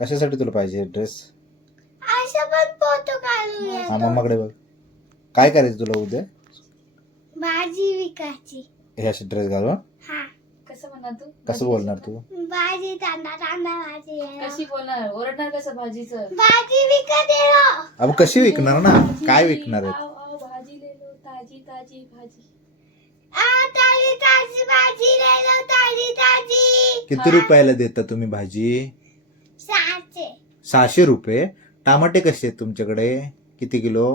कशासाठी तुला पाहिजे ड्रेस? असं पण फोटो काढूया. हा मम्माकडे बघ. काय करायचं तुला उद्या? भाजी विकायची. हे असे ड्रेस घालून? हा. कसं म्हणणार तू? कसं बोलणार तू? भाजी कांदा भाजी आहे. कशी बोलणार? ओरडणार कसं भाजीचं? भाजी विकत येलो. अब कशी विकणार ना? काय विकणार आहेत? आओ, आओ, भाजी ले लो, ताजी ताजी भाजी. ताजी ताजी भाजी ले लो, ताजी ताजी. किती रुपयाला देता तुम्ही भाजी? 600. 600 रुपये. टमाटे कसे आहेत तुमच्याकडे? किती किलो?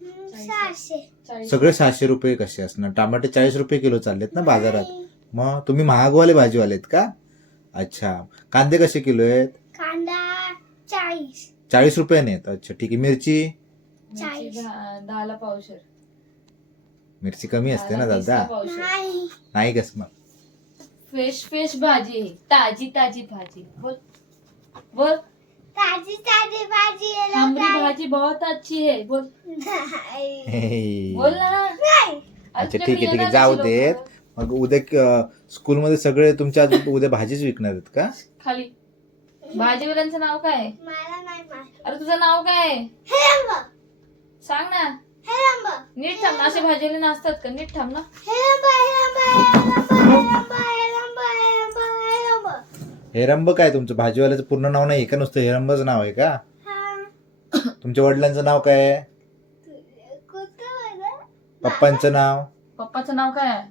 600. 40. सगळे 600 रुपये कसे असणार? टमाटे 40 रुपये किलो चाललेत ना बाजारात. मग तुम्ही महागवाले भाजीवाले आहेत का? अच्छा. कांदे कसे किलो आहेत? कांदा 40. 40 रुपयाने आहेत. अच्छा ठीक आहे. मिरची? मिरची 10ला पावशेर. मिरची कमी असते ना 10ला 30ला दादा? पावशेर. नाही. नाही कस मग? फ्रेश फ्रेश भाजी आहे. ताजी ताजी भाजी. बोल बोल. ताजी ताजी भाजी ले लो. हमारी भाजी बहुत अच्छी है. बोल नाही. बोल ना. नाही. अच्छा ठीक आहे ठीक आहे. जाऊ देत. मग उद्या स्कूलमध्ये सगळे तुमच्या उद्या भाजीच विकणार आहेत का? खाली भाजीवाल्यांचं नाव काय आहे? मला नाही माहित. अरे तुझं नाव काय आहे? हेरंब. सांग ना. हेरंब. नीट थांब ना. असे भाजीवाले नसतात का? नीट थांब ना. हेरंब काय तुमचं भाजीवाल्याचं पूर्ण नाव नाही का? नुसतं हेरंबच नाव आहे का? तुमच्या वडिलांचं नाव काय आहे? पप्पांचं नाव? पप्पाचं नाव काय आहे?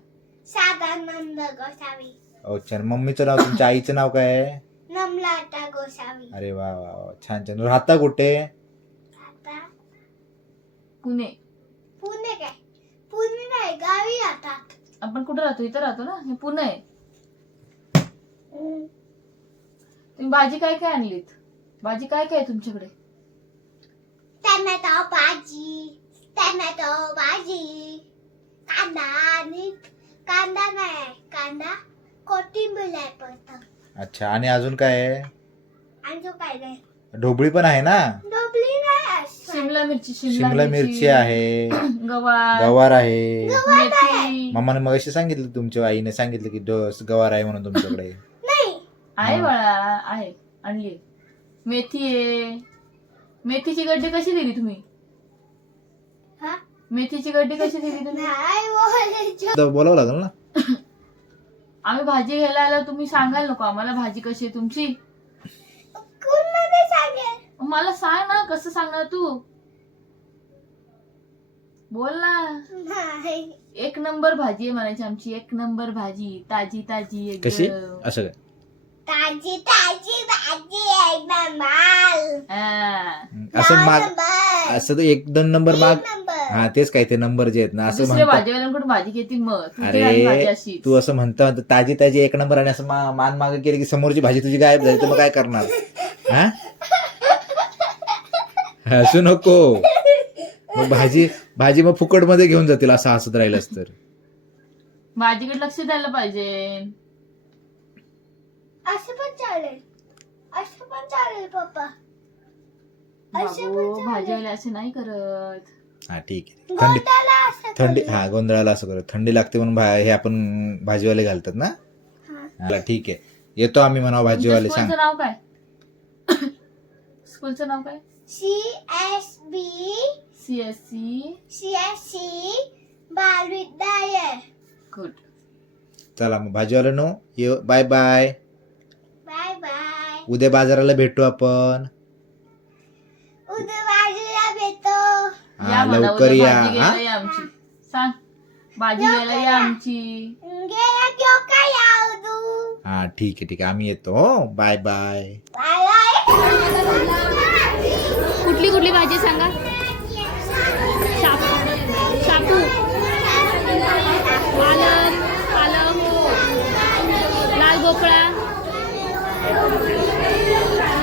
सादानंद गोसावी. अच्छा. मम्मीचं नाव? तुमच्या आईचं नाव काय आहे? नमलाता गोसावी. अरे वा वा वा. छान छान. राहता कुठे? आता पुणे. पुणे काय? पुणे नाही, गावी राहतात. आपण कुठं राहतो? इथं राहतो ना. हे पुणे आहे. तुम्ही भाजी काय काय आणलीत? भाजी काय काय आहे तुमच्याकडे? टमॅटो भाजी, टमॅटो भाजी, कांदा आणि कांदा नाही, कांदा कोथिंबीर आहे फक्त. अच्छा. आणि अजून काय आहे? आणि जो काय नाही, ढोबळी पण आहे ना? डोबली नाही. शिमला मिरची. शिमला मिरची आहे. गवार. गवार आहे. मेथी मम्माने मगाशी सांगितलं, तुमच्या आईने सांगितलं की गवार आहे म्हणून तुमच्याकडे. नाही. आहे बाळा. आहे. आणली. मेथी आहे. मेथीची गड्डी कशी दिली तुम्ही? हा? मेथीची गड्डी कशी दिली तुम्ही? नाही बोलायचं. आता बोलावं लागेल ना? आम्ही भाजी घ्यायला आलो, तुम्ही सांगायला नको आम्हाला भाजी कशी आहे तुमची? कोणमध्ये सांगेल? मला सांग ना. कसं सांगणार तू? बोल ना. नाही. 1 नंबर भाजी आहे म्हणायची आमची. 1 नंबर भाजी. ताजी ताजी एकदम. कशी? असं काय? ताजी ताजी भाजी एकदम माल. हा. असं माग नंबर. असं तर 1-2 नंबर माग. नंबर. हा तेच काय ते नंबर जे आहेत ना असं दुसऱ्या म्हणतात. भाजीवाल्यांकडून भाजी घेते मग. तुझी आणि भाजी अरे अशी. तू असं म्हणता ताजी ताजी 1 नंबर आणि असं मान मागे केली की समोरची भाजी तुझी गायब झाली तर मग काय करणार? हा? हसू नको. मग भाजी मग फुकट मध्ये घेऊन जातील असं हसत राहिलंस तर. भाजीकडे लक्ष द्यायला पाहिजे. असं पण चालेल. असं पण चालेल पप्पा. असं बाबू, पण भाजीवाले असे नाही करत. हा ठीक आहे. थंडी गोंधळाला असं थंडी करू. हा गोंधळाला असं करत. थंडी लागते म्हणून हे आपण भाजीवाले घालतात ना? हा. हा, ठीक आहे. येतो आम्ही म्हणावं भाजीवाले. तुमच्या सांग. स्कूलचं नाव काय? स्कूलचं नाव काय? CSB CSC. CSC बालविद्यालय. गुड. चला मग भाजीवाले ये. Bye bye. Bye bye. उद्या बाजाराला भेटू आपण. उद्या बाजूला भेटतो. हा म्हणा, लवकर उद्या या. भाजी हा घ्यायला या आमची. सांग. भाजी घ्यायला या आमची. गेला की काय याव तू. हा ठीक आहे ठीक आहे. आम्ही येतो. हो बाय बाय. Bye bye. कुठली कुठली भाजी सांगा?